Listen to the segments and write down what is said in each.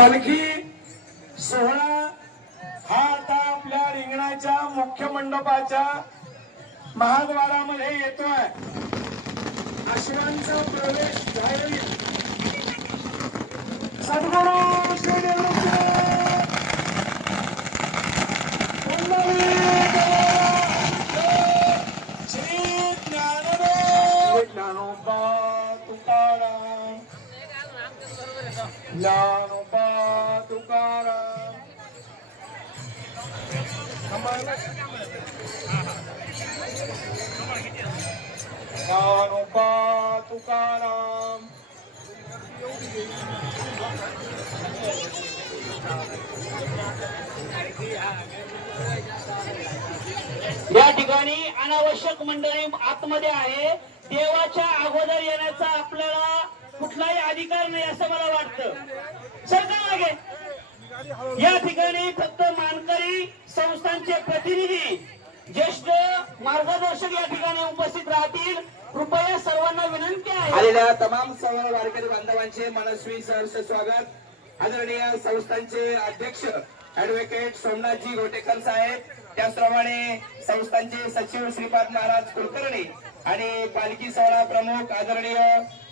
पालखी सोहळा हा आता आपल्या रिंगणाच्या मुख्य मंडपाच्या महाद्वारामध्ये येतोय. अश्वांचा प्रवेश जाहीर. सद्गुरु श्री ज्ञानदेव. ज्ञानोबा तुकाराम. ज्ञानोबा ज्ञानोबा तुकाराम या ठिकाणी अनावश्यक मंडळी आतमध्ये आहे. देवाच्या अगोदर येण्याचा आपल्याला कुठलाही अधिकार नाही असं मला वाटतं. सरकार मागे? या ठिकाणी फक्त मानकरी संस्थांचे प्रतिनिधी ज्येष्ठ मार्गदर्शक या ठिकाणी उपस्थित राहतील. कृपया सर्वांना विनंती आहे. आलेल्या तमाम सर्व वारकरी बांधवांचे मनस्वी सहर्ष स्वागत. आदरणीय संस्थांचे अध्यक्ष ऍडव्होकेट सोमनाथजी गोटेकर साहेब त्याचप्रमाणे संस्थांचे सचिव श्रीपाद महाराज कुलकर्णी आणि पालखी सोहळा प्रमुख आदरणीय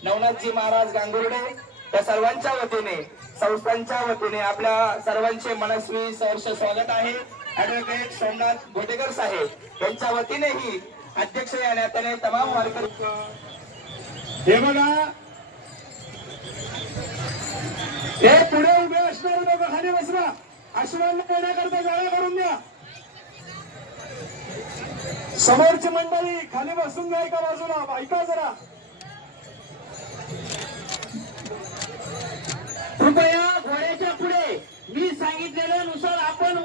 नवनाथजी महाराज गांगुर्डे त्या सर्वांच्या वतीने संस्थांच्या वतीने आपल्या सर्वांचे मनस्वी सहर्ष स्वागत आहे. ऍडव्होकेट सोमनाथ गोटेकर साहेब यांच्या वतीनेही अध्यक्ष या नात्याने तमाम वारकरी हे बघा. हे पुढे उभे असणारे लोक खाली बसला अश्वांना येण्याकरता जागा करून द्या. समोरची मंडळी खाली बसून द्या एका बाजूला. ऐका जरा. कृपया घोड्याच्या पुढे. मी सांगितलेल्या नुसार आपण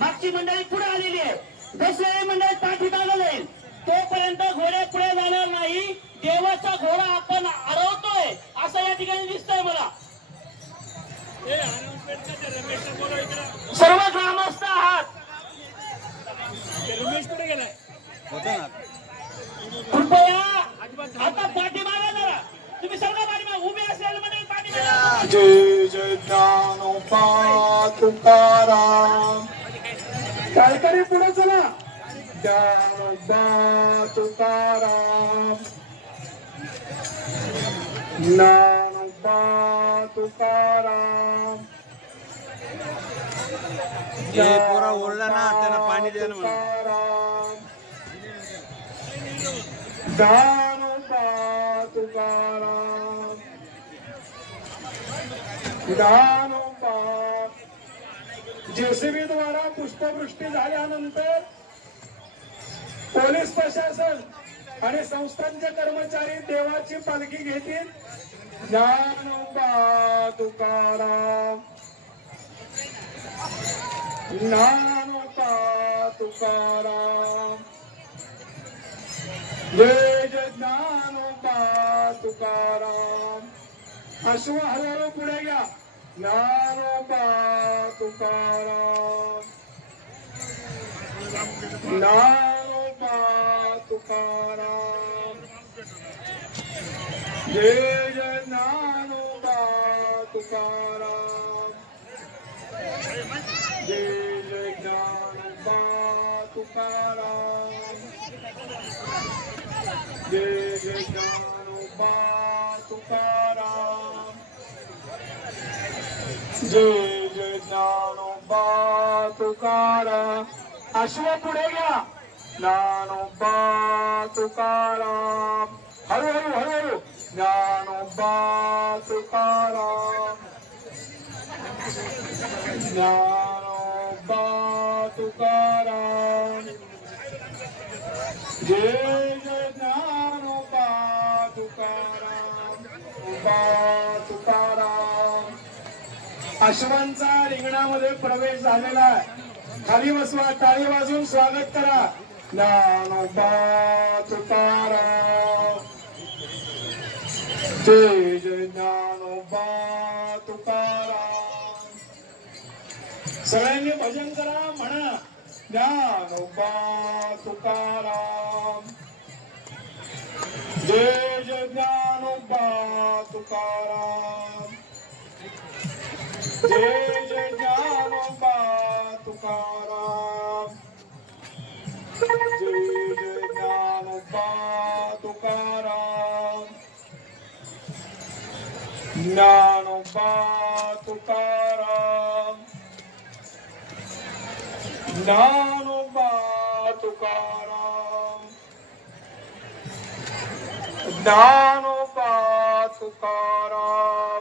मागची मंडळी पुढे आलेली आहे. दसऱ्या मंडळी पाठी जाईल. तोपर्यंत घोड्या पुढे जाणार नाही. देवाचा घोडा आपण अडवतोय असं या ठिकाणी दिसतंय मला. सर्व ग्रामस्थ आहात. कृपया आता पाठीमागा जरा. तुम्ही सर्व पाठीमाग उभे असलेले मंडळी पाठीमागा. तुकाराम. टाळकरी पुढे चला. ज्ञानोबा तुकाराम. ज्ञानोबा तुकाराम. पोरा ओरडा ना त्यांना पाणी द्या ना ज्ञानोबा तुकाराम. ज्ञानोबा जेसीबी द्वारा पुष्पवृष्टी झाल्यानंतर पोलीस प्रशासन आणि संस्थांचे कर्मचारी देवाची पालखी घेतील. ज्ञानोबा तुकाराम ज्ञानोबा तुकाराम जय जय ज्ञानोबा तुकाराम. अश्व हजारो पुढे घ्या. ज्ञानोबा तुकाराम ज्ञानोबा तुकाराम जय जय ज्ञानोबा तुकाराम जय जय ज्ञानोबा तुकाराम जय जय ज्ञानोबा जय जय ज्ञानोबा तुकाराम अश्व पुढे घ्या. ज्ञानोबा तुकाराम हळूहळू हळूहळू ज्ञानोबा तुकाराम ज्ञानोबा तुकाराम जय आश्रमांचा रिंगणामध्ये प्रवेश झालेला आहे. खाली बसवा टाळी वाजून स्वागत करा. ज्ञानोबा तुकाराम जय जय सगळ्यांनी भजन करा म्हणा. ज्ञानोबा तुकाराम जय जय ज्ञानोबा तुकाराम जय जय ज्ञानोबा तुकाराम ज्ञानोबा तुकाराम ज्ञानोबा तुकाराम ज्ञानोबा तुकाराम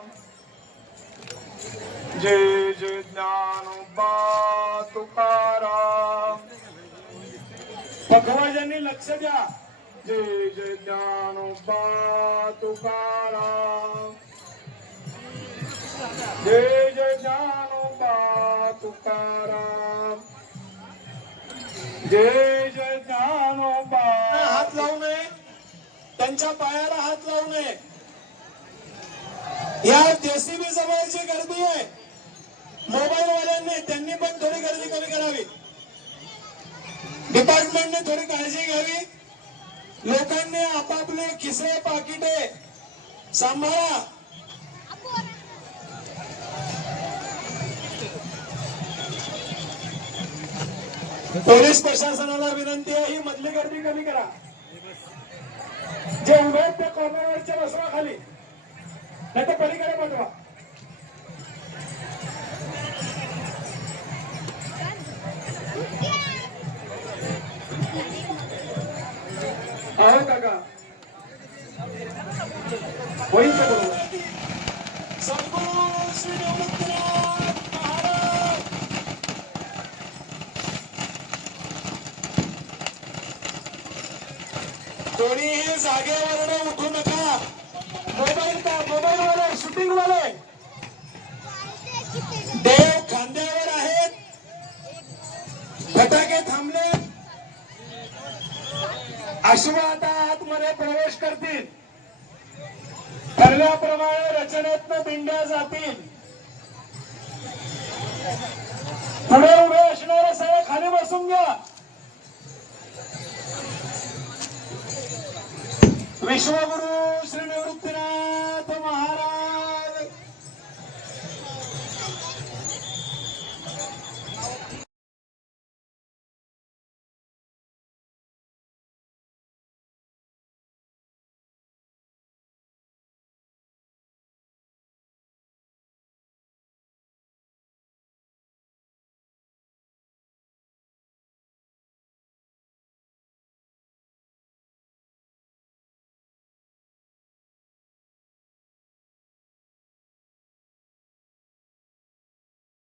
जय जय ज्ञानोबा तुकाराम यांनी लक्ष द्या. जय जय ज्ञानोबा तुकाराम जय जय ज्ञानोबा तुकाराम जय जय ज्ञानोबा हात लावू नये. त्यांच्या पायाला हात लावू नये. या जेसीबी जवळची गर्दी आहे. त्यांनी पण थोडी गर्दी कमी करावी. डिपार्टमेंटने थोडी काळजी घ्यावी. लोकांनी आपापले खिसे पाकिटे सांभाळा. पोलीस प्रशासनाला विनंती आहे ही मधली गर्दी कमी करा. जे उभे आहेत ते कॉर्नरवरच्या बसवा खाली. नाही तर पलीकडे पाठवा आहे काका? कोणीही जागेवर उठू नका. मोबाईल का मोबाईल वाले शूटिंग वाले देव खांद्यावर आहेत. फटाके थांबले अश्व आता आतमध्ये प्रवेश करतील अडचणीतनं दिंड्या जातील. पुढे उभे असणारे सगळे खाली बसून घ्या. विश्वगुरु